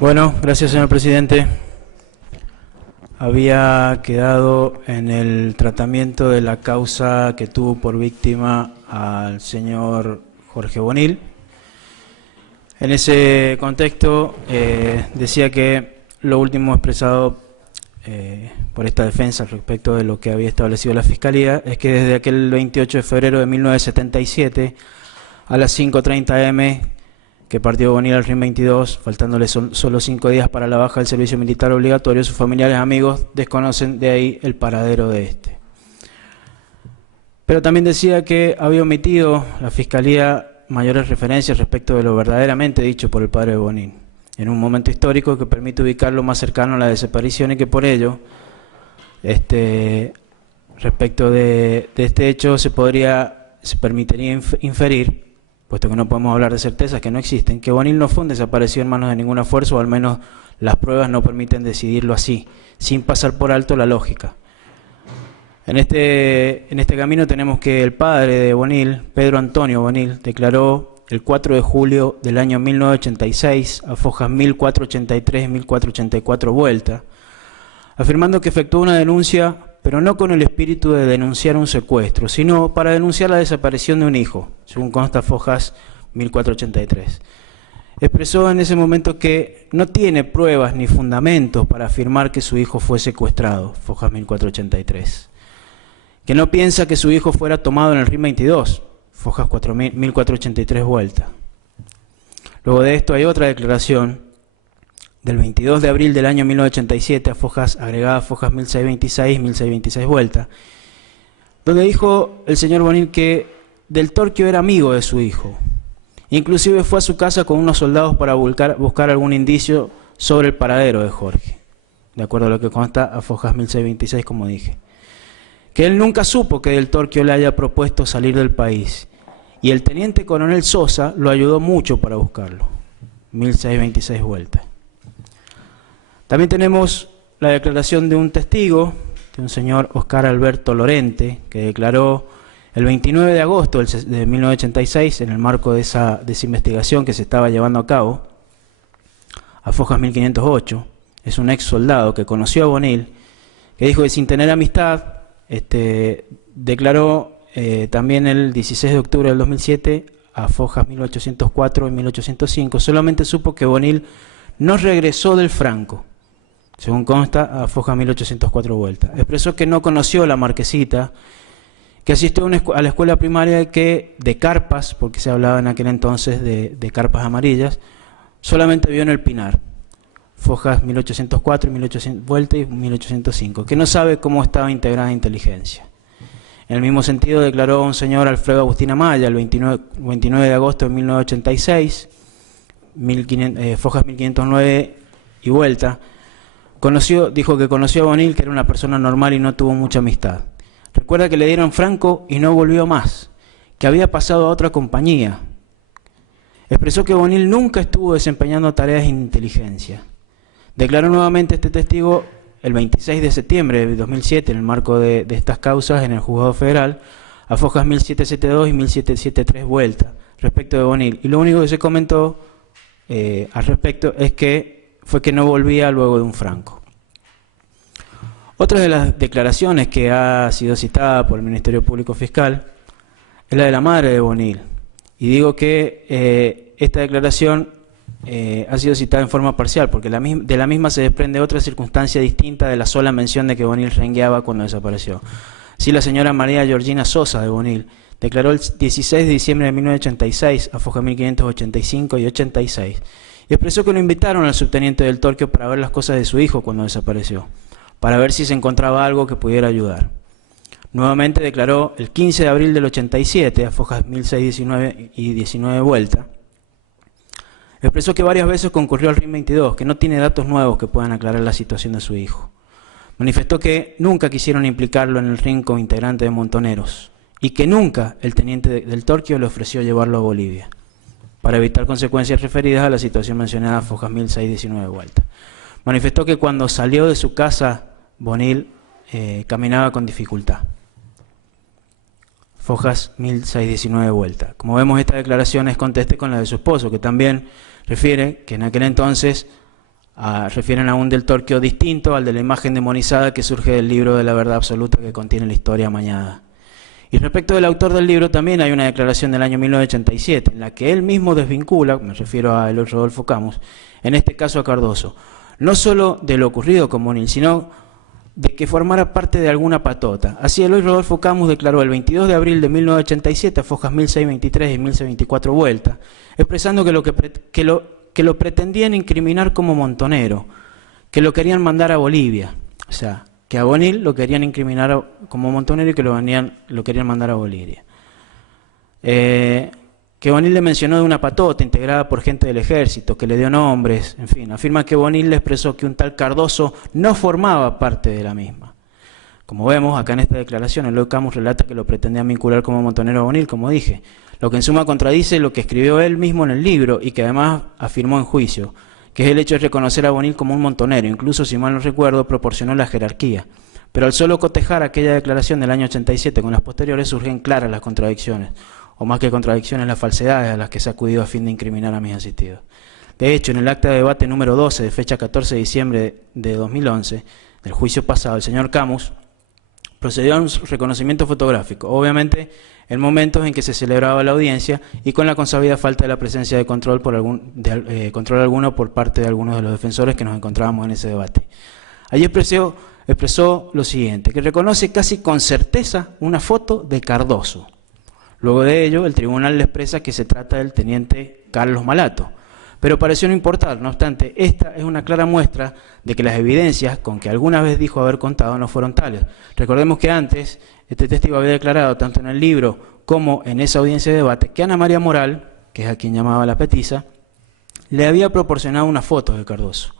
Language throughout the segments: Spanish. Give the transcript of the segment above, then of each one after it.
Bueno, gracias, señor presidente. Había quedado en el tratamiento de la causa que tuvo por víctima al señor Jorge Bonil. En ese contexto decía que lo último expresado por esta defensa respecto de lo que había establecido la Fiscalía es que desde aquel 28 de febrero de 1977 a las 5:30 am que partió Bonil al RIN 22, faltándole solo 5 días para la baja del servicio militar obligatorio, sus familiares y amigos desconocen de ahí el paradero de este. Pero también decía que había omitido la Fiscalía mayores referencias respecto de lo verdaderamente dicho por el padre de Bonil, en un momento histórico que permite ubicarlo más cercano a la desaparición y que por ello, respecto de este hecho, se permitiría inferir, puesto que no podemos hablar de certezas que no existen, que Bonil no fue un desaparecido en manos de ninguna fuerza, o al menos las pruebas no permiten decidirlo así, sin pasar por alto la lógica. En este camino tenemos que el padre de Bonil, Pedro Antonio Bonil, declaró el 4 de julio del año 1986, a fojas 1483 y 1484 vuelta, afirmando que efectuó una denuncia, pero no con el espíritu de denunciar un secuestro, sino para denunciar la desaparición de un hijo, según consta fojas 1483. Expresó en ese momento que no tiene pruebas ni fundamentos para afirmar que su hijo fue secuestrado, fojas 1483. Que no piensa que su hijo fuera tomado en el RIN 22, fojas 1483 vuelta. Luego de esto hay otra declaración del 22 de abril del año 1987, a fojas agregadas fojas 1626 y 1626 vuelta, donde dijo el señor Bonil que Del Torquio era amigo de su hijo. Inclusive fue a su casa con unos soldados para buscar algún indicio sobre el paradero de Jorge, de acuerdo a lo que consta a fojas 1626, como dije. Que él nunca supo que Del Torquio le haya propuesto salir del país, y el teniente coronel Sosa lo ayudó mucho para buscarlo, 1626 vueltas. También tenemos la declaración de un testigo, de un señor Oscar Alberto Lorente, que declaró el 29 de agosto de 1986, en el marco de esa investigación que se estaba llevando a cabo, a fojas 1508, es un ex soldado que conoció a Bonil, que dijo que sin tener amistad, declaró también el 16 de octubre del 2007, a fojas 1804 y 1805, solamente supo que Bonil no regresó del Franco, según consta a foja 1804 vueltas. Expresó que no conoció la Marquesita, que asistió a la escuela primaria de carpas, porque se hablaba en aquel entonces de carpas amarillas, solamente vio en el Pinar, fojas 1804 y 1800 vueltas y 1805, que no sabe cómo estaba integrada inteligencia. En el mismo sentido declaró un señor Alfredo Agustín Amaya, el 29 de agosto de 1986, fojas 1509 y vuelta. Dijo que conoció a Bonil, que era una persona normal y no tuvo mucha amistad. Recuerda que le dieron Franco y no volvió más, que había pasado a otra compañía. Expresó que Bonil nunca estuvo desempeñando tareas de inteligencia. Declaró nuevamente este testigo el 26 de septiembre de 2007, en el marco de estas causas en el Juzgado Federal, a fojas 1772 y 1773 vuelta, respecto de Bonil. Y lo único que se comentó al respecto es que fue que no volvía luego de un Franco. Otra de las declaraciones que ha sido citada por el Ministerio Público Fiscal es la de la madre de Bonil. Y digo que esta declaración ha sido citada en forma parcial, porque de la misma se desprende otra circunstancia distinta de la sola mención de que Bonil rengueaba cuando desapareció. Sí, la señora María Georgina Sosa de Bonil declaró el 16 de diciembre de 1986, a foja 1585 y 86, y expresó que lo invitaron al subteniente Del Torquio para ver las cosas de su hijo cuando desapareció, para ver si se encontraba algo que pudiera ayudar. Nuevamente declaró el 15 de abril del 87, a fojas 1619 y 19 vuelta. Expresó que varias veces concurrió al RIN 22, que no tiene datos nuevos que puedan aclarar la situación de su hijo. Manifestó que nunca quisieron implicarlo en el RIN como integrante de Montoneros, y que nunca el teniente Del Torquio le ofreció llevarlo a Bolivia, para evitar consecuencias referidas a la situación mencionada a fojas 1619 vuelta. Manifestó que cuando salió de su casa, Bonil caminaba con dificultad. Fojas 1619 vuelta. Como vemos, esta declaración es conteste con la de su esposo, que también refiere que en aquel entonces refieren a un Del Torquio distinto al de la imagen demonizada que surge del libro de la verdad absoluta que contiene la historia amañada. Y respecto del autor del libro también hay una declaración del año 1987 en la que él mismo desvincula, me refiero a Eloy Rodolfo Camus, en este caso a Cardoso, no solo de lo ocurrido con Bonil, sino de que formara parte de alguna patota. Así Eloy Rodolfo Camus declaró el 22 de abril de 1987 a fojas 1623 y 1624 vuelta, expresando que lo pretendían incriminar como montonero, que lo querían mandar a Bolivia, o sea, que a Bonil lo querían incriminar como montonero y que lo querían mandar a Bolivia. Que Bonil le mencionó de una patota integrada por gente del ejército, que le dio nombres, en fin, afirma que Bonil le expresó que un tal Cardoso no formaba parte de la misma. Como vemos, acá en esta declaración, Eloy Camus relata que lo pretendían vincular como montonero a Bonil, como dije, lo que en suma contradice lo que escribió él mismo en el libro y que además afirmó en juicio, que es el hecho de reconocer a Bonil como un montonero, incluso si mal no recuerdo, proporcionó la jerarquía. Pero al solo cotejar aquella declaración del año 87 con las posteriores surgen claras las contradicciones, o más que contradicciones, las falsedades a las que se ha acudido a fin de incriminar a mis asistidos. De hecho, en el acta de debate número 12, de fecha 14 de diciembre de 2011, del juicio pasado, el señor Camus procedió a un reconocimiento fotográfico, obviamente en momentos en que se celebraba la audiencia y con la consabida falta de la presencia de control, control alguno por parte de algunos de los defensores que nos encontrábamos en ese debate. Allí expresó lo siguiente, que reconoce casi con certeza una foto de Cardoso. Luego de ello, el tribunal le expresa que se trata del teniente Carlos Malato, pero pareció no importar. No obstante, esta es una clara muestra de que las evidencias con que alguna vez dijo haber contado no fueron tales. Recordemos que antes este testigo había declarado, tanto en el libro como en esa audiencia de debate, que Ana María Moral, que es a quien llamaba la petiza, le había proporcionado una foto de Cardoso,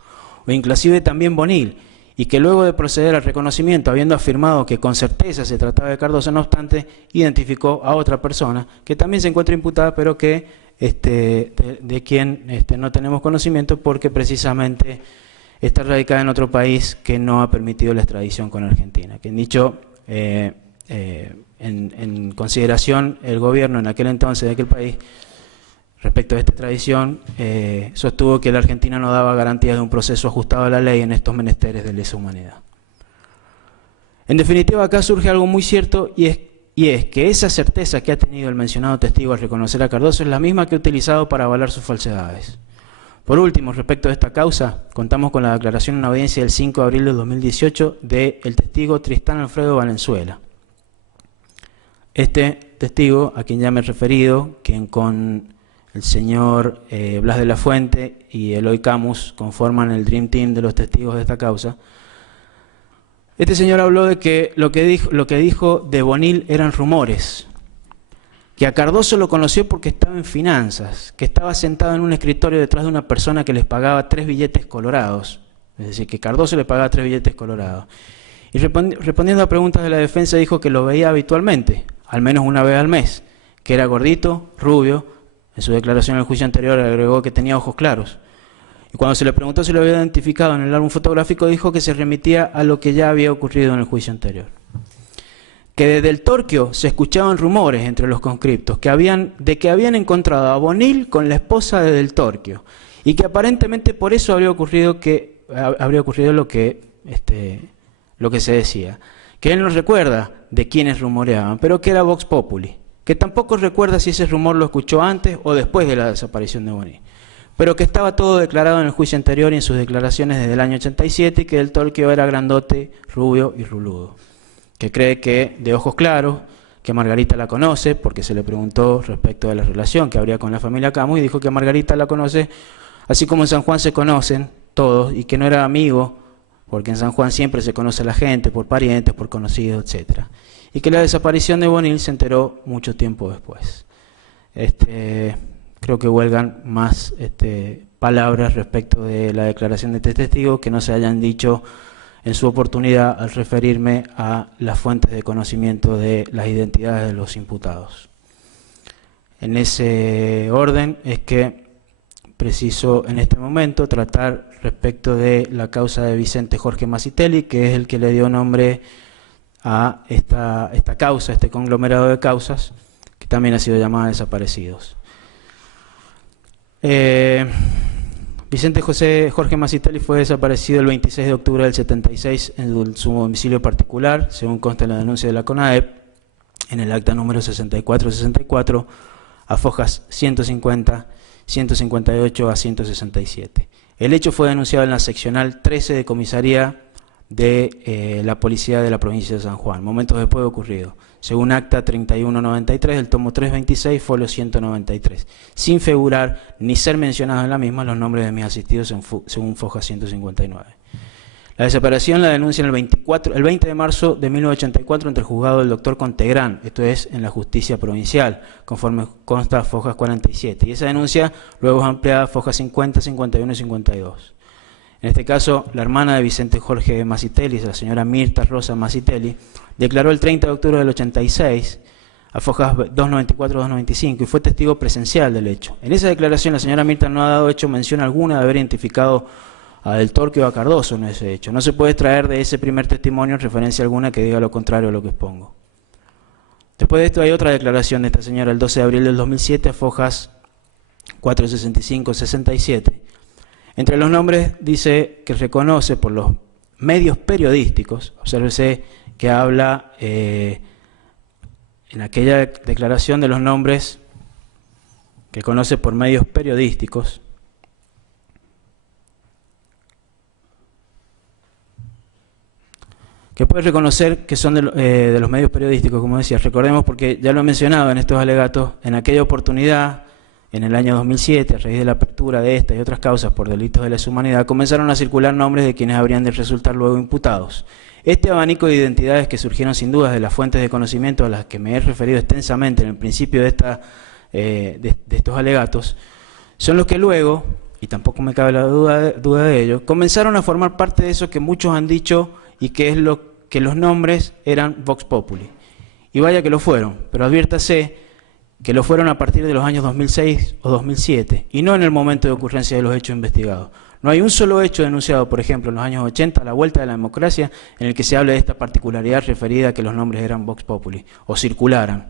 o inclusive también Bonil, y que luego de proceder al reconocimiento, habiendo afirmado que con certeza se trataba de Cardoso, no obstante, identificó a otra persona que también se encuentra imputada, pero que de quien no tenemos conocimiento porque precisamente está radicada en otro país que no ha permitido la extradición con Argentina. Que dicho, en consideración, el gobierno en aquel entonces de aquel país, respecto a esta extradición, sostuvo que la Argentina no daba garantías de un proceso ajustado a la ley en estos menesteres de lesa humanidad. En definitiva, acá surge algo muy cierto y es que esa certeza que ha tenido el mencionado testigo al reconocer a Cardoso es la misma que ha utilizado para avalar sus falsedades. Por último, respecto a esta causa, contamos con la declaración en audiencia del 5 de abril de 2018 del testigo Tristán Alfredo Valenzuela. Este testigo, a quien ya me he referido, quien con el señor Blas de la Fuente y Eloy Camus conforman el Dream Team de los testigos de esta causa. Este señor habló de que lo que dijo de Bonil eran rumores, que a Cardoso lo conoció porque estaba en finanzas, que estaba sentado en un escritorio detrás de una persona que les pagaba 3 billetes colorados, es decir, que Cardoso le pagaba 3 billetes colorados. Y respondiendo a preguntas de la defensa dijo que lo veía habitualmente, al menos una vez al mes, que era gordito, rubio. En su declaración en el juicio anterior agregó que tenía ojos claros. Y cuando se le preguntó si lo había identificado en el álbum fotográfico, dijo que se remitía a lo que ya había ocurrido en el juicio anterior. Que desde el Torquio se escuchaban rumores entre los conscriptos de que habían encontrado a Bonil con la esposa de Del Torquio y que aparentemente por eso habría ocurrido lo que se decía. Que él no recuerda de quiénes rumoreaban, pero que era Vox Populi. Que tampoco recuerda si ese rumor lo escuchó antes o después de la desaparición de Bonil, pero que estaba todo declarado en el juicio anterior y en sus declaraciones desde el año 87 y que Del Torquio era grandote, rubio y ruludo. Que cree que de ojos claros, que Margarita la conoce, porque se le preguntó respecto de la relación que habría con la familia Camus y dijo que Margarita la conoce, así como en San Juan se conocen todos, y que no era amigo, porque en San Juan siempre se conoce a la gente, por parientes, por conocidos, etc. Y que la desaparición de Bonil se enteró mucho tiempo después. Creo que huelgan más palabras respecto de la declaración de este testigo que no se hayan dicho en su oportunidad al referirme a las fuentes de conocimiento de las identidades de los imputados. En ese orden es que preciso en este momento tratar respecto de la causa de Vicente Jorge Masitelli, que es el que le dio nombre a esta causa, este conglomerado de causas, que también ha sido llamada desaparecidos. Vicente Jorge Masitelli fue desaparecido el 26 de octubre del 76 en su domicilio particular, según consta en la denuncia de la CONADEP, en el acta número 6464, a fojas 150, 158 a 167. El hecho fue denunciado en la seccional 13 de comisaría de la policía de la provincia de San Juan, momentos después de ocurrido, según acta 3193 del tomo 326, folio 193, sin figurar ni ser mencionados en la misma los nombres de mis asistidos según foja 159. La desaparición la denuncian el 20 de marzo de 1984 ante el juzgado del doctor Contegrán, esto es en la justicia provincial, conforme consta fojas 47, y esa denuncia luego es ampliada a fojas 50, 51 y 52. En este caso, la hermana de Vicente Jorge Masitelli, la señora Mirta Rosa Masitelli, declaró el 30 de octubre del 86 a fojas 294-295 y fue testigo presencial del hecho. En esa declaración la señora Mirta no ha dado hecho mención alguna de haber identificado a Del Torque o a Cardoso en ese hecho. No se puede extraer de ese primer testimonio referencia alguna que diga lo contrario a lo que expongo. Después de esto hay otra declaración de esta señora el 12 de abril del 2007 a fojas 465-67. Entre los nombres dice que reconoce por los medios periodísticos, obsérvese que habla en aquella declaración de los nombres que conoce por medios periodísticos, que puede reconocer que son de los medios periodísticos, como decía. Recordemos, porque ya lo he mencionado en estos alegatos, en aquella oportunidad, en el año 2007, a raíz de la apertura de esta y otras causas por delitos de lesa humanidad, comenzaron a circular nombres de quienes habrían de resultar luego imputados. Este abanico de identidades que surgieron sin dudas de las fuentes de conocimiento a las que me he referido extensamente en el principio de estos alegatos, son los que luego, y tampoco me cabe la duda de ello, comenzaron a formar parte de eso que muchos han dicho y que es que los nombres eran Vox Populi. Y vaya que lo fueron, pero adviértase que lo fueron a partir de los años 2006 o 2007, y no en el momento de ocurrencia de los hechos investigados. No hay un solo hecho denunciado, por ejemplo, en los años 80, a la vuelta de la democracia, en el que se hable de esta particularidad referida a que los nombres eran Vox Populi, o circularan.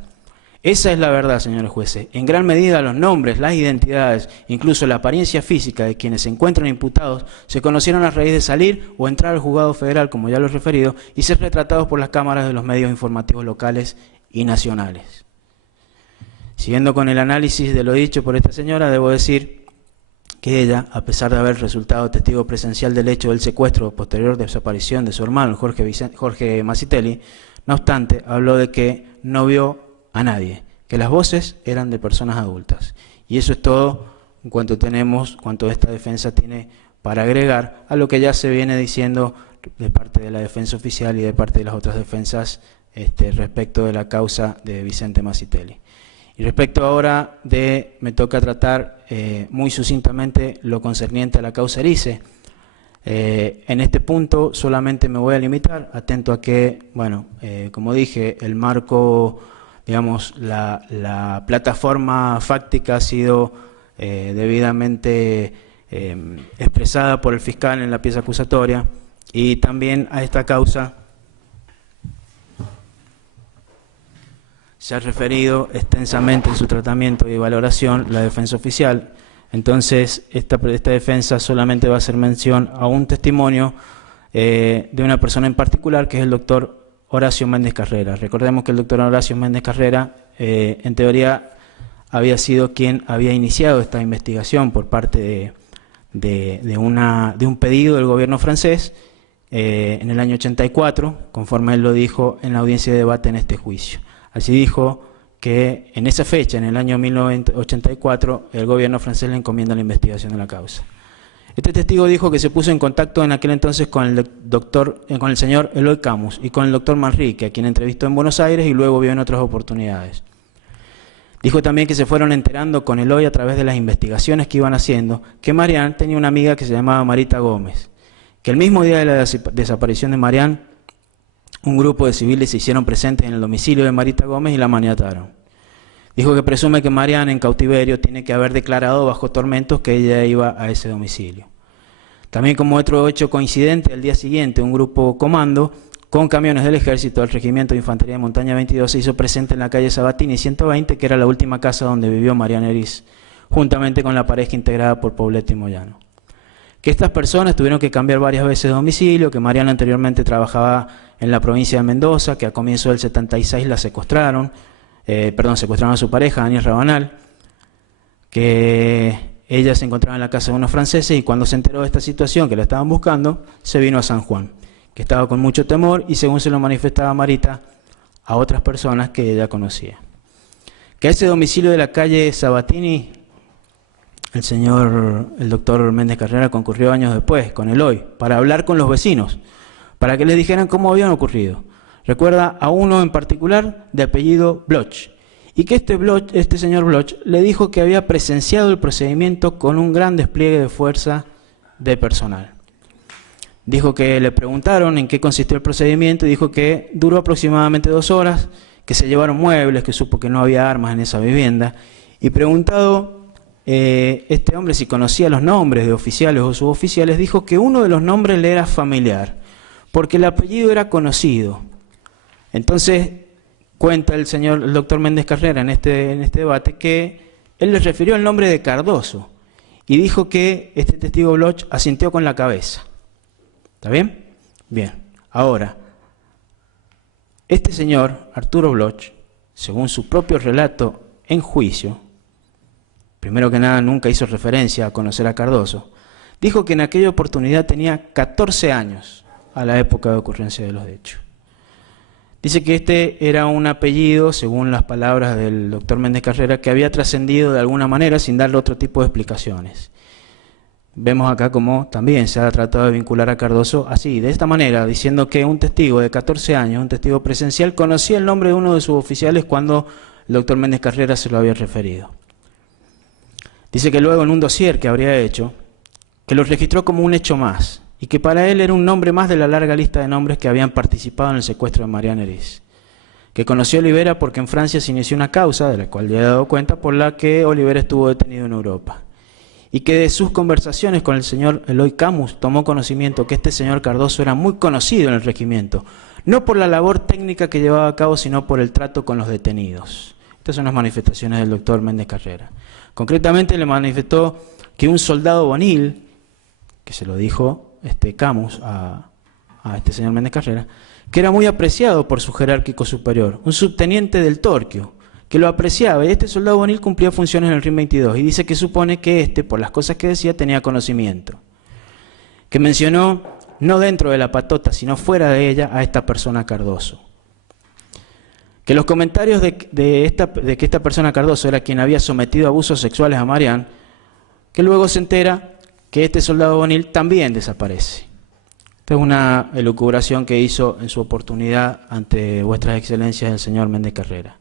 Esa es la verdad, señores jueces. En gran medida los nombres, las identidades, incluso la apariencia física de quienes se encuentran imputados, se conocieron a raíz de salir o entrar al juzgado federal, como ya lo he referido, y ser retratados por las cámaras de los medios informativos locales y nacionales. Siguiendo con el análisis de lo dicho por esta señora, debo decir que ella, a pesar de haber resultado testigo presencial del hecho del secuestro o posterior desaparición de su hermano, Jorge Masitelli, no obstante, habló de que no vio a nadie, que las voces eran de personas adultas. Y eso es todo en cuanto esta defensa tiene para agregar a lo que ya se viene diciendo de parte de la defensa oficial y de parte de las otras defensas respecto de la causa de Vicente Masitelli. Y respecto ahora me toca tratar muy sucintamente lo concerniente a la causa Erice. En este punto solamente me voy a limitar, atento a que, bueno, como dije, el marco, digamos, la plataforma fáctica ha sido debidamente expresada por el fiscal en la pieza acusatoria, y también a esta causa se ha referido extensamente en su tratamiento y valoración la defensa oficial. Entonces, esta defensa solamente va a hacer mención a un testimonio de una persona en particular, que es el doctor Horacio Méndez Carrera. Recordemos que el doctor Horacio Méndez Carrera, en teoría, había sido quien había iniciado esta investigación por parte de un pedido del gobierno francés en el año 84, conforme él lo dijo en la audiencia de debate en este juicio. Así dijo que en esa fecha, en el año 1984, el gobierno francés le encomienda la investigación de la causa. Este testigo dijo que se puso en contacto en aquel entonces con el señor Eloy Camus y con el doctor Manrique, a quien entrevistó en Buenos Aires y luego vio en otras oportunidades. Dijo también que se fueron enterando con Eloy a través de las investigaciones que iban haciendo, que Marián tenía una amiga que se llamaba Marita Gómez, que el mismo día de la desaparición de Marián, un grupo de civiles se hicieron presentes en el domicilio de Marita Gómez y la maniataron. Dijo que presume que Marián, en cautiverio, tiene que haber declarado bajo tormentos que ella iba a ese domicilio. También, como otro hecho coincidente, al día siguiente un grupo comando con camiones del ejército del Regimiento de Infantería de Montaña 22 se hizo presente en la calle Sabatini 120, que era la última casa donde vivió Marián Erice, juntamente con la pareja integrada por Poblete y Moyano. que estas personas tuvieron que cambiar varias veces de domicilio, que Mariana anteriormente trabajaba en la provincia de Mendoza, que a comienzos del 76 la secuestraron, secuestraron a su pareja, Daniel Rabanal, que ella se encontraba en la casa de unos franceses y cuando se enteró de esta situación, que la estaban buscando, se vino a San Juan, que estaba con mucho temor y según se lo manifestaba Marita a otras personas que ella conocía. Que a ese domicilio de la calle Sabatini, el doctor Méndez Carrera concurrió años después con Eloy para hablar con los vecinos, para que les dijeran cómo habían ocurrido. Recuerda a uno en particular de apellido Bloch, y que este señor Bloch le dijo que había presenciado el procedimiento con un gran despliegue de fuerza de personal. Dijo que le preguntaron en qué consistió el procedimiento y dijo que duró aproximadamente 2 horas, que se llevaron muebles, que supo que no había armas en esa vivienda, y preguntado este hombre si conocía los nombres de oficiales o suboficiales, dijo que uno de los nombres le era familiar, porque el apellido era conocido. Entonces, cuenta el doctor Méndez Carrera en este debate que él le refirió el nombre de Cardoso y dijo que este testigo Bloch asintió con la cabeza. ¿Está bien? Bien. Ahora, este señor, Arturo Bloch, según su propio relato en juicio, primero que nada nunca hizo referencia a conocer a Cardoso, dijo que en aquella oportunidad tenía 14 años a la época de ocurrencia de los hechos. Dice que este era un apellido, según las palabras del doctor Méndez Carrera, que había trascendido de alguna manera sin darle otro tipo de explicaciones. Vemos acá cómo también se ha tratado de vincular a Cardoso así, de esta manera, diciendo que un testigo de 14 años, un testigo presencial, conocía el nombre de uno de sus oficiales cuando el doctor Méndez Carrera se lo había referido. Dice que luego en un dossier que habría hecho, que lo registró como un hecho más, y que para él era un nombre más de la larga lista de nombres que habían participado en el secuestro de Mariana Eris. Que conoció a Olivera porque en Francia se inició una causa, de la cual ya he dado cuenta, por la que Olivera estuvo detenido en Europa. Y que de sus conversaciones con el señor Eloy Camus tomó conocimiento que este señor Cardoso era muy conocido en el regimiento, no por la labor técnica que llevaba a cabo, sino por el trato con los detenidos. Estas son las manifestaciones del doctor Méndez Carrera. Concretamente le manifestó que un soldado bonil, que se lo dijo Camus a este señor Méndez Carrera, que era muy apreciado por su jerárquico superior, un subteniente del Torquio, que lo apreciaba, y este soldado bonil cumplía funciones en el RIM 22, y dice que supone que por las cosas que decía, tenía conocimiento. Que mencionó, no dentro de la patota, sino fuera de ella, a esta persona Cardoso. Que los comentarios de que esta persona Cardoso era quien había sometido a abusos sexuales a Marián, que luego se entera que este soldado bonil también desaparece. Esta es una elucubración que hizo en su oportunidad ante vuestras excelencias el señor Méndez Carrera.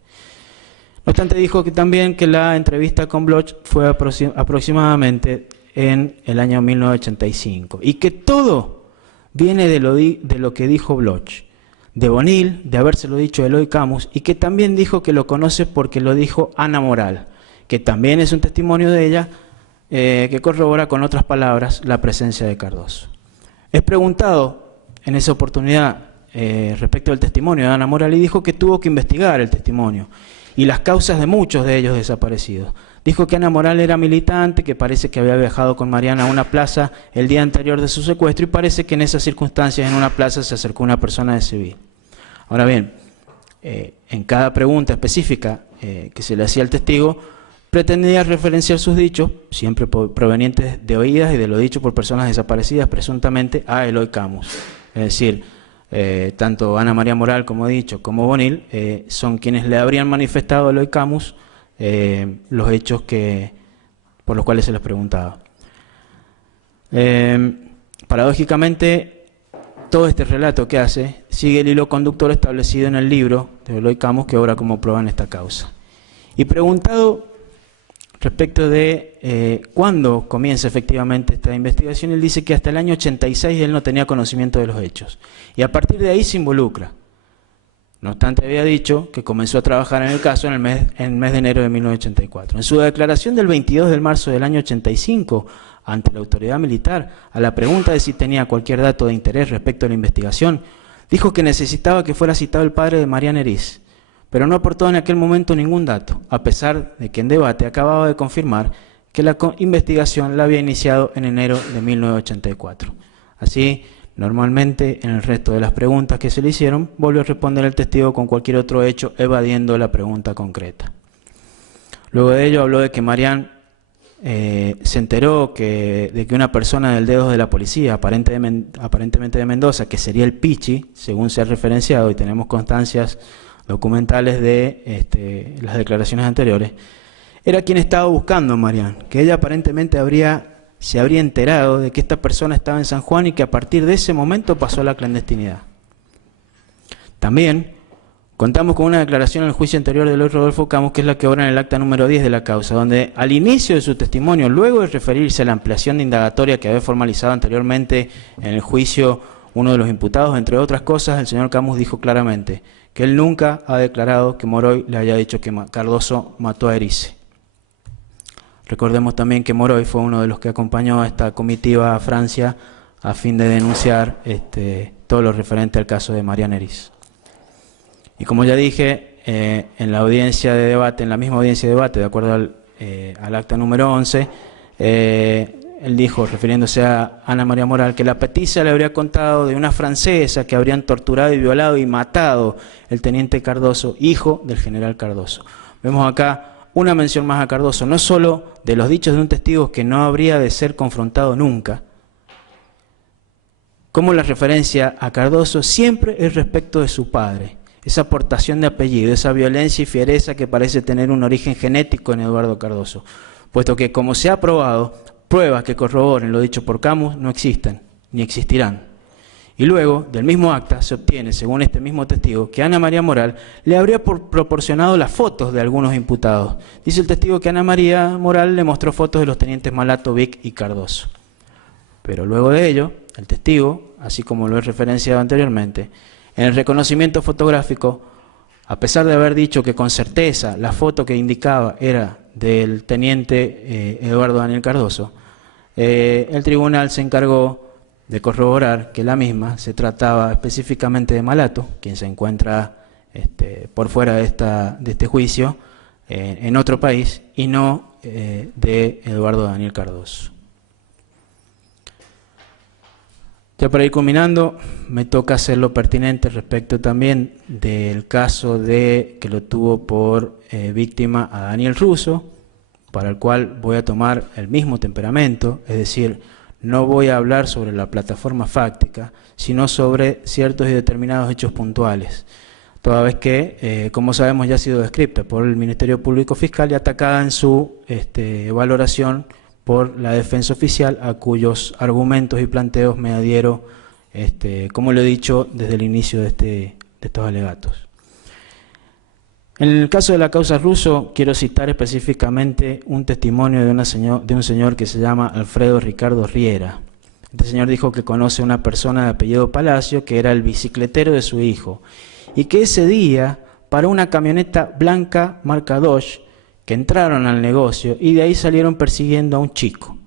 No obstante, dijo que también que la entrevista con Bloch fue aproximadamente en el año 1985 y que todo viene de lo que dijo Bloch, de Bonil, de habérselo dicho Eloy Camus, y que también dijo que lo conoce porque lo dijo Ana Moral, que también es un testimonio de ella, que corrobora con otras palabras la presencia de Cardoso. Es preguntado en esa oportunidad respecto al testimonio de Ana Moral y dijo que tuvo que investigar el testimonio y las causas de muchos de ellos desaparecidos. Dijo que Ana Moral era militante, que parece que había viajado con Mariana a una plaza el día anterior de su secuestro y parece que en esas circunstancias en una plaza se acercó una persona de civil. Ahora bien, en cada pregunta específica que se le hacía al testigo, pretendía referenciar sus dichos, siempre provenientes de oídas y de lo dicho por personas desaparecidas, presuntamente a Eloy Camus. Es decir, tanto Ana María Moral, como he dicho, como Bonil, son quienes le habrían manifestado a Eloy Camus los hechos por los cuales se les preguntaba. Paradójicamente, todo este relato que hace sigue el hilo conductor establecido en el libro de Eloy Camus, que obra como prueba en esta causa. Y preguntado respecto de cuándo comienza efectivamente esta investigación, él dice que hasta el año 86 él no tenía conocimiento de los hechos. Y a partir de ahí se involucra. No obstante, había dicho que comenzó a trabajar en el caso en el mes de enero de 1984. En su declaración del 22 de marzo del año 85, ante la autoridad militar, a la pregunta de si tenía cualquier dato de interés respecto a la investigación, dijo que necesitaba que fuera citado el padre de Mariana Eris, pero no aportó en aquel momento ningún dato, a pesar de que en debate acababa de confirmar que la investigación la había iniciado en enero de 1984. Así, normalmente, en el resto de las preguntas que se le hicieron, volvió a responder el testigo con cualquier otro hecho, evadiendo la pregunta concreta. Luego de ello habló de que Marián se enteró de que una persona del dedo de la policía, aparentemente de Mendoza, que sería el Pichi, según se ha referenciado, y tenemos constancias documentales de las declaraciones anteriores, era quien estaba buscando a Marián, que ella aparentemente se habría enterado de que esta persona estaba en San Juan y que a partir de ese momento pasó a la clandestinidad. También contamos con una declaración en el juicio anterior de Luis Rodolfo Camus, que es la que obra en el acta número 10 de la causa, donde al inicio de su testimonio, luego de referirse a la ampliación de indagatoria que había formalizado anteriormente en el juicio uno de los imputados, entre otras cosas, el señor Camus dijo claramente que él nunca ha declarado que Moroy le haya dicho que Cardoso mató a Erice. Recordemos también que Moroy fue uno de los que acompañó a esta comitiva a Francia a fin de denunciar todo lo referente al caso de Marián Erice. Y como ya dije, en la audiencia de debate, en la misma audiencia de debate, de acuerdo al acta número 11, él dijo, refiriéndose a Ana María Moral, que la petiza le habría contado de una francesa que habrían torturado y violado y matado el teniente Cardoso, hijo del general Cardoso. Vemos acá una mención más a Cardoso, no solo de los dichos de un testigo que no habría de ser confrontado nunca, como la referencia a Cardoso siempre es respecto de su padre. Esa aportación de apellido, esa violencia y fiereza que parece tener un origen genético en Eduardo Cardoso, puesto que, como se ha probado, pruebas que corroboren lo dicho por Camus no existen, ni existirán. Y luego, del mismo acta, se obtiene, según este mismo testigo, que Ana María Moral le habría proporcionado las fotos de algunos imputados. Dice el testigo que Ana María Moral le mostró fotos de los tenientes Malato, Vic y Cardoso. Pero luego de ello, el testigo, así como lo he referenciado anteriormente, en el reconocimiento fotográfico, a pesar de haber dicho que con certeza la foto que indicaba era del teniente Eduardo Daniel Cardoso, el tribunal se encargó de corroborar que la misma se trataba específicamente de Malato, quien se encuentra por fuera de este juicio en otro país, y no de Eduardo Daniel Cardoso. Ya para ir culminando, me toca hacer lo pertinente respecto también del caso que lo tuvo por víctima a Daniel Russo, para el cual voy a tomar el mismo temperamento, es decir, no voy a hablar sobre la plataforma fáctica, sino sobre ciertos y determinados hechos puntuales, toda vez que, como sabemos, ya ha sido descrita por el Ministerio Público Fiscal y atacada en su valoración por la defensa oficial, a cuyos argumentos y planteos me adhiero, como lo he dicho desde el inicio de estos alegatos. En el caso de la causa Russo, quiero citar específicamente un testimonio de un señor que se llama Alfredo Ricardo Riera. Este señor dijo que conoce a una persona de apellido Palacio, que era el bicicletero de su hijo, y que ese día paró una camioneta blanca marca Dodge, que entraron al negocio y de ahí salieron persiguiendo a un chico,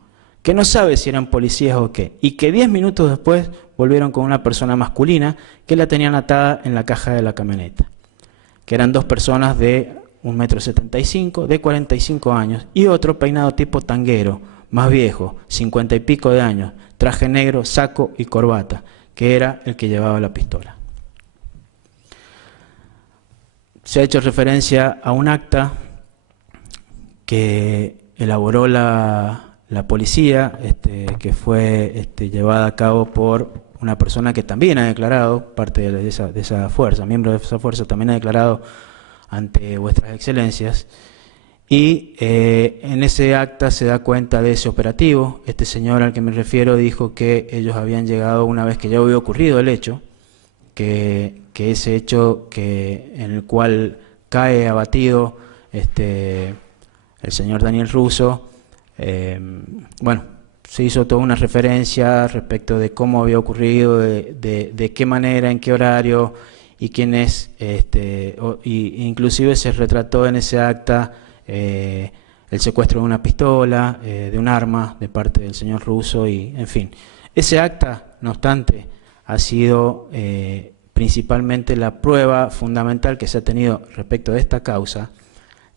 que no sabe si eran policías o qué, y que 10 minutos después volvieron con una persona masculina que la tenían atada en la caja de la camioneta, que eran dos personas de 1,75 m, de 45 años, y otro peinado tipo tanguero, más viejo, 50 y pico de años, traje negro, saco y corbata, que era el que llevaba la pistola. Se ha hecho referencia a un acta que elaboró la policía, que fue llevada a cabo por una persona que también ha declarado, parte de esa fuerza, miembro de esa fuerza, también ha declarado ante vuestras excelencias, y en ese acta se da cuenta de ese operativo. Este señor al que me refiero dijo que ellos habían llegado una vez que ya había ocurrido el hecho, que ese hecho en el cual cae abatido el señor Daniel Russo, bueno, se hizo toda una referencia respecto de cómo había ocurrido, de qué manera, en qué horario y quién es, inclusive se retrató en ese acta el secuestro de una pistola, de un arma de parte del señor Russo, y en fin. Ese acta, no obstante, ha sido principalmente la prueba fundamental que se ha tenido respecto de esta causa,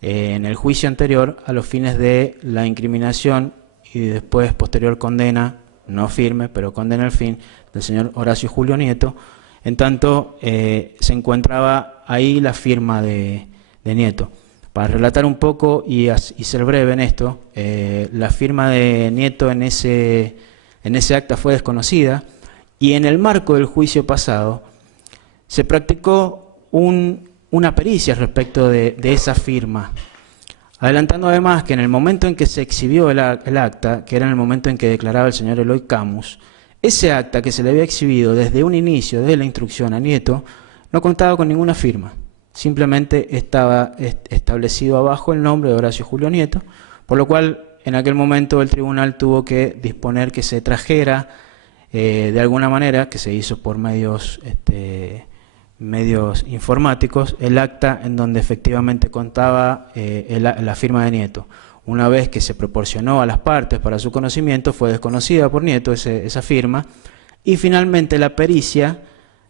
en el juicio anterior a los fines de la incriminación y después posterior condena, no firme, pero condena al fin, del señor Horacio Julio Nieto. En tanto, se encontraba ahí la firma de Nieto. Para relatar un poco y ser breve en esto, la firma de Nieto en ese acta fue desconocida, y en el marco del juicio pasado se practicó una pericia respecto de esa firma, adelantando además que en el momento en que se exhibió el acta, que era en el momento en que declaraba el señor Eloy Camus, ese acta que se le había exhibido desde un inicio, desde la instrucción a Nieto, no contaba con ninguna firma. Simplemente estaba establecido abajo el nombre de Horacio Julio Nieto, por lo cual en aquel momento el tribunal tuvo que disponer que se trajera de alguna manera, que se hizo por medios informáticos, el acta en donde efectivamente contaba la firma de Nieto. Una vez que se proporcionó a las partes para su conocimiento, fue desconocida por Nieto esa firma, y finalmente la pericia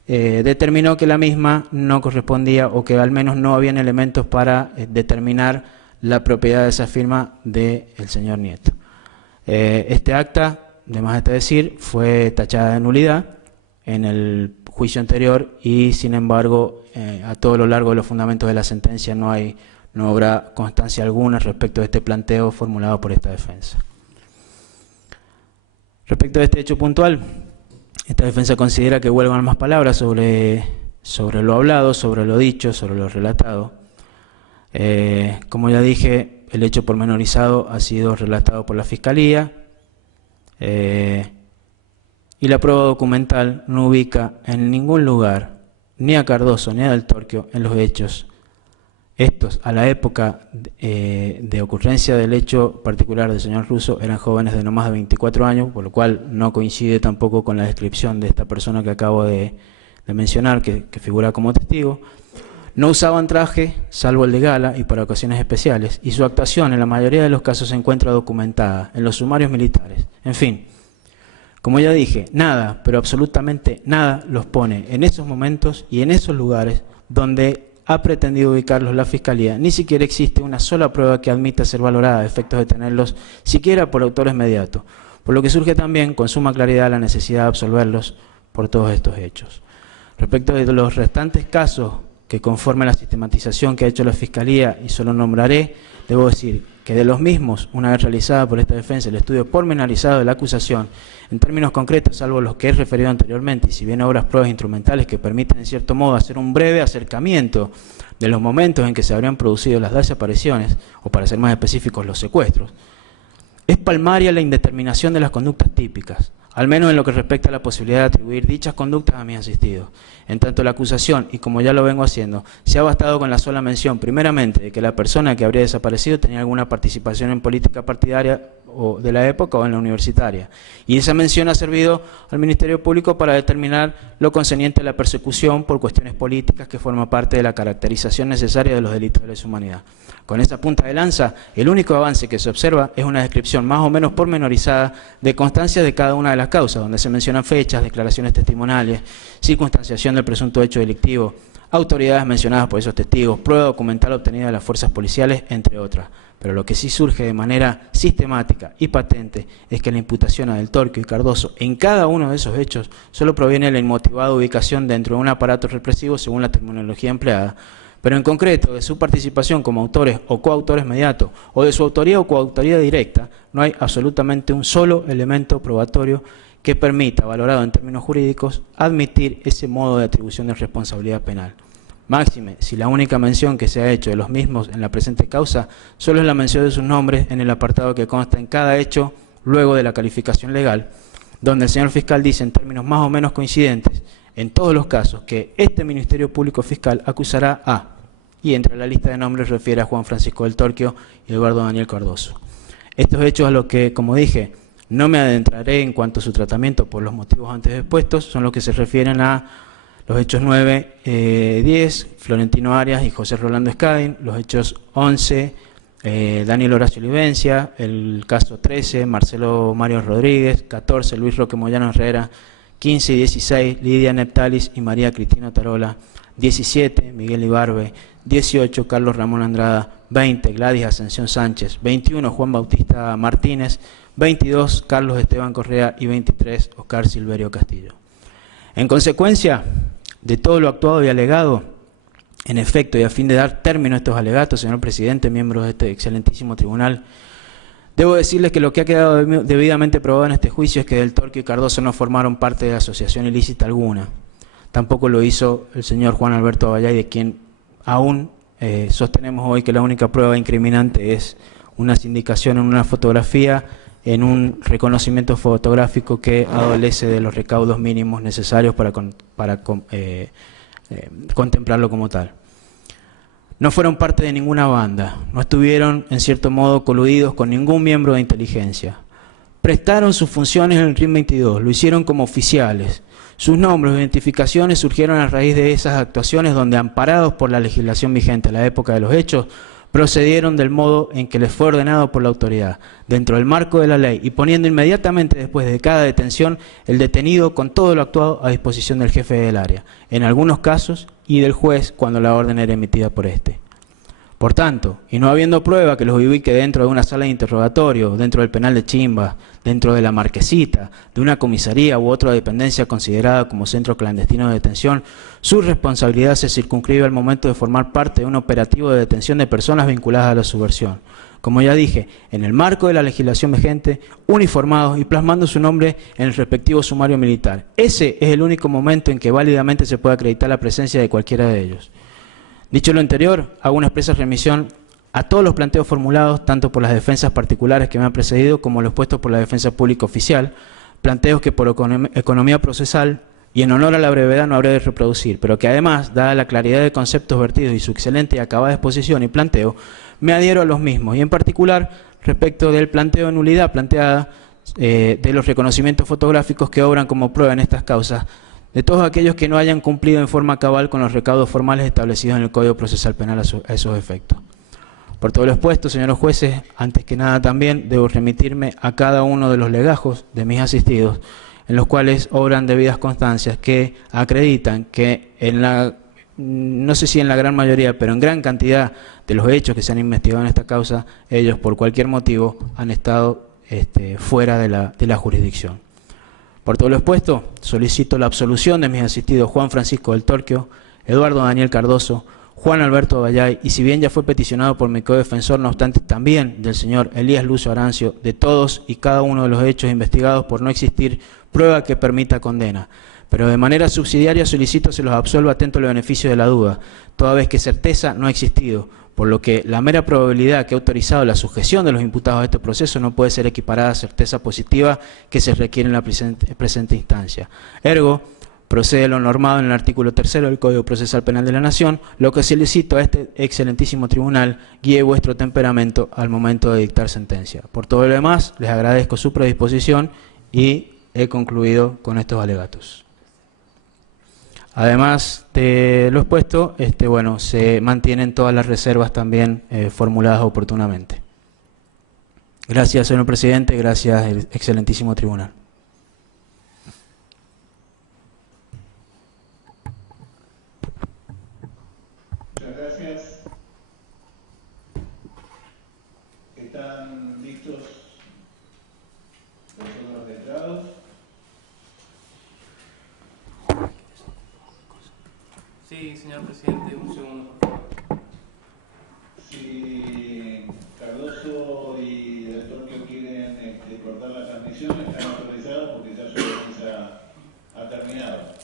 determinó que la misma no correspondía, o que al menos no habían elementos para determinar la propiedad de esa firma del señor Nieto. Este acta, de más está decir, fue tachada de nulidad en el juicio anterior, y sin embargo a todo lo largo de los fundamentos de la sentencia no habrá constancia alguna respecto de este planteo formulado por esta defensa. Respecto a este hecho puntual, esta defensa considera que huelgan más palabras sobre lo hablado, sobre lo dicho, sobre lo relatado. Como ya dije, el hecho pormenorizado ha sido relatado por la Fiscalía, y la prueba documental no ubica en ningún lugar ni a Cardoso ni a Del Torquio en los hechos. Estos, a la época de ocurrencia del hecho particular del señor Russo, eran jóvenes de no más de 24 años, por lo cual no coincide tampoco con la descripción de esta persona que acabo de mencionar, que figura como testigo. No usaban traje, salvo el de gala y para ocasiones especiales, y su actuación en la mayoría de los casos se encuentra documentada en los sumarios militares. En fin, como ya dije, nada, pero absolutamente nada los pone en esos momentos y en esos lugares donde ha pretendido ubicarlos la Fiscalía. Ni siquiera existe una sola prueba que admita ser valorada a efectos de tenerlos siquiera por autores mediatos, por lo que surge también con suma claridad la necesidad de absolverlos por todos estos hechos. Respecto de los restantes casos que conforman la sistematización que ha hecho la Fiscalía, y solo nombraré, debo decir que de los mismos, una vez realizada por esta defensa el estudio pormenorizado de la acusación, en términos concretos, salvo los que he referido anteriormente, y si bien obras pruebas instrumentales que permiten en cierto modo hacer un breve acercamiento de los momentos en que se habrían producido las desapariciones, o para ser más específicos, los secuestros, es palmaria la indeterminación de las conductas típicas, al menos en lo que respecta a la posibilidad de atribuir dichas conductas a mis asistidos. En tanto la acusación, y como ya lo vengo haciendo, se ha bastado con la sola mención, primeramente, de que la persona que habría desaparecido tenía alguna participación en política partidaria o de la época o en la universitaria. Y esa mención ha servido al Ministerio Público para determinar lo concerniente a la persecución por cuestiones políticas, que forma parte de la caracterización necesaria de los delitos de lesa humanidad. Con esta punta de lanza, el único avance que se observa es una descripción más o menos pormenorizada de constancias de cada una de las causas, donde se mencionan fechas, declaraciones testimoniales, circunstanciación del presunto hecho delictivo, autoridades mencionadas por esos testigos, prueba documental obtenida de las fuerzas policiales, entre otras. Pero lo que sí surge de manera sistemática y patente es que la imputación a Del Torquio y Cardoso en cada uno de esos hechos solo proviene de la inmotivada ubicación dentro de un aparato represivo según la terminología empleada, pero en concreto de su participación como autores o coautores mediatos, o de su autoría o coautoría directa, no hay absolutamente un solo elemento probatorio que permita, valorado en términos jurídicos, admitir ese modo de atribución de responsabilidad penal. Máxime, si la única mención que se ha hecho de los mismos en la presente causa solo es la mención de sus nombres en el apartado que consta en cada hecho luego de la calificación legal, donde el señor fiscal dice en términos más o menos coincidentes, en todos los casos, que este Ministerio Público Fiscal acusará a, y entre la lista de nombres refiere a Juan Francisco Del Torquio y Eduardo Daniel Cardoso. Estos hechos, a los que, como dije, no me adentraré en cuanto a su tratamiento por los motivos antes expuestos, son los que se refieren a los hechos 9, 10, Florentino Arias y José Rolando Escadín, los hechos 11, Daniel Horacio Livencia, el caso 13, Marcelo Mario Rodríguez, 14, Luis Roque Moyano Herrera, 15 y 16, Lidia Neptalis y María Cristina Tarola, 17, Miguel Ibarbe, 18, Carlos Ramón Andrada, 20, Gladys Ascensión Sánchez, 21, Juan Bautista Martínez, 22, Carlos Esteban Correa y 23, Oscar Silverio Castillo. En consecuencia de todo lo actuado y alegado, en efecto, y a fin de dar término a estos alegatos, señor presidente, miembros de este excelentísimo tribunal, debo decirles que lo que ha quedado debidamente probado en este juicio es que Del Torquio y Cardoso no formaron parte de asociación ilícita alguna. Tampoco lo hizo el señor Juan Alberto Aballay, de quien aún sostenemos hoy que la única prueba incriminante es una sindicación en una fotografía, en un reconocimiento fotográfico que adolece de los recaudos mínimos necesarios para contemplarlo como tal. No fueron parte de ninguna banda, no estuvieron en cierto modo coludidos con ningún miembro de inteligencia. Prestaron sus funciones en el RIM 22, lo hicieron como oficiales. Sus nombres e identificaciones surgieron a raíz de esas actuaciones donde, amparados por la legislación vigente a la época de los hechos, procedieron del modo en que les fue ordenado por la autoridad, dentro del marco de la ley, y poniendo inmediatamente después de cada detención el detenido con todo lo actuado a disposición del jefe del área, en algunos casos, y del juez cuando la orden era emitida por éste. Por tanto, y no habiendo prueba que los ubique dentro de una sala de interrogatorio, dentro del penal de Chimba, dentro de la Marquesita, de una comisaría u otra dependencia considerada como centro clandestino de detención, su responsabilidad se circunscribe al momento de formar parte de un operativo de detención de personas vinculadas a la subversión. Como ya dije, en el marco de la legislación vigente, uniformados y plasmando su nombre en el respectivo sumario militar. Ese es el único momento en que válidamente se puede acreditar la presencia de cualquiera de ellos. Dicho lo anterior, hago una expresa remisión a todos los planteos formulados, tanto por las defensas particulares que me han precedido como los puestos por la defensa pública oficial, planteos que por economía procesal y en honor a la brevedad no habré de reproducir, pero que además, dada la claridad de conceptos vertidos y su excelente y acabada exposición y planteo, me adhiero a los mismos, y en particular respecto del planteo de nulidad planteada de los reconocimientos fotográficos que obran como prueba en estas causas, de todos aquellos que no hayan cumplido en forma cabal con los recaudos formales establecidos en el Código Procesal Penal a esos efectos. Por todo lo expuesto, señores jueces, antes que nada también debo remitirme a cada uno de los legajos de mis asistidos, en los cuales obran debidas constancias que acreditan que no sé si en la gran mayoría, pero en gran cantidad de los hechos que se han investigado en esta causa, ellos por cualquier motivo han estado fuera de la jurisdicción. Por todo lo expuesto, solicito la absolución de mis asistidos Juan Francisco Del Torquio, Eduardo Daniel Cardoso, Juan Alberto Aballay, y si bien ya fue peticionado por mi codefensor, no obstante también del señor Elías Lucio Arancio, de todos y cada uno de los hechos investigados por no existir prueba que permita condena. Pero de manera subsidiaria solicito se los absuelva atento al beneficio de la duda, toda vez que certeza no ha existido, por lo que la mera probabilidad que ha autorizado la sujeción de los imputados a este proceso no puede ser equiparada a certeza positiva que se requiere en la presente instancia. Ergo, procede lo normado en el artículo 3 del Código Procesal Penal de la Nación, lo que solicito a este excelentísimo tribunal guíe vuestro temperamento al momento de dictar sentencia. Por todo lo demás, les agradezco su predisposición y he concluido con estos alegatos. Además de lo expuesto, bueno, se mantienen todas las reservas también formuladas oportunamente. Gracias, señor presidente, gracias, excelentísimo tribunal. Muchas gracias. ¿Están listos los otros letrados? Sí, señor presidente, un segundo, por favor. Si Cardoso y Del Torquio quieren cortar la transmisión, están autorizados porque ya su defensa ha terminado.